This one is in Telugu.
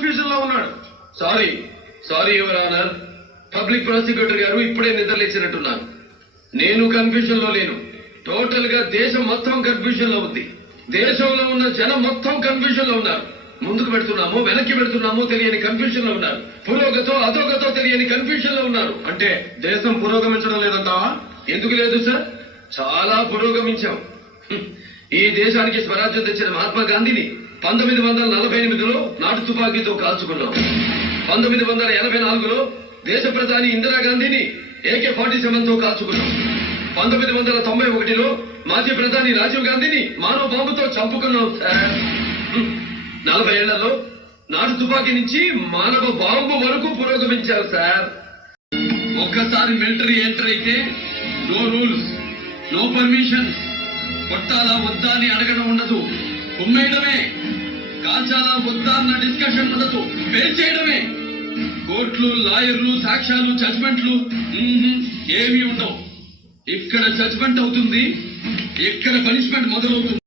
కన్ఫ్యూజన్లో ఉన్నాడు. Sorry sorry your honour public prosecutor గారు ఇప్పుడే నిద్రలేచినట్టున్నారు నేను కన్ఫ్యూజన్లో లేను. టోటల్గా దేశం మొత్తం కన్ఫ్యూజన్లో ఉంది. దేశంలో ఉన్న జనం మొత్తం కన్ఫ్యూజన్లో ఉన్నారు. ముందుకు పెడుతున్నాము వెనక్కి పెడుతున్నాము తెలియని కన్ఫ్యూజన్లో ఉన్నారు. పురోగతో అధోగతో తెలియని కన్ఫ్యూజన్లో ఉన్నారు. అంటే దేశం పురోగమించడం లేదంటావా? ఎందుకు లేదు సార్ చాలా పురోగమించాం. ఈ దేశానికి స్వరాజ్యం తెచ్చిన మహాత్మా గాంధీని పంతొమ్మిది వందల నలభై ఎనిమిదిలో నాటు తుపాకీతో కాల్చుకున్నాం. పంతొమ్మిది వందల ఎనభై నాలుగులో దేశ ప్రధాని ఇందిరాగాంధీని ఏకే ఫార్టీ సెవెన్తో కాల్చుకున్నాం. పంతొమ్మిది వందల తొంభై ఒకటిలో మాజీ ప్రధాని రాజీవ్ గాంధీని మానవ బాంబుతో చంపుకున్నాం సార్. నలభై ఏళ్ళలో నాటు తుపాకీ నుంచి మానవ బాంబు వరకు పురోగమించారు సార్. ఒక్కసారి మిలిటరీ ఎంటర్ అయితే నో రూల్స్ నో పర్మిషన్ కొట్టాలా వద్దా అని అడగడం ఉండదు. కుమ్మేయడమే కాల్చాలా వద్దా అన్న డిస్కషన్ ఉండదు. ఫేల్ చేయడమే. కోర్టులు లాయర్లు సాక్ష్యాలు జడ్జ్మెంట్లు ఏమీ ఉండవు. ఇక్కడ జడ్జ్మెంట్ అవుతుంది ఇక్కడ పనిష్మెంట్ మొదలవుతుంది.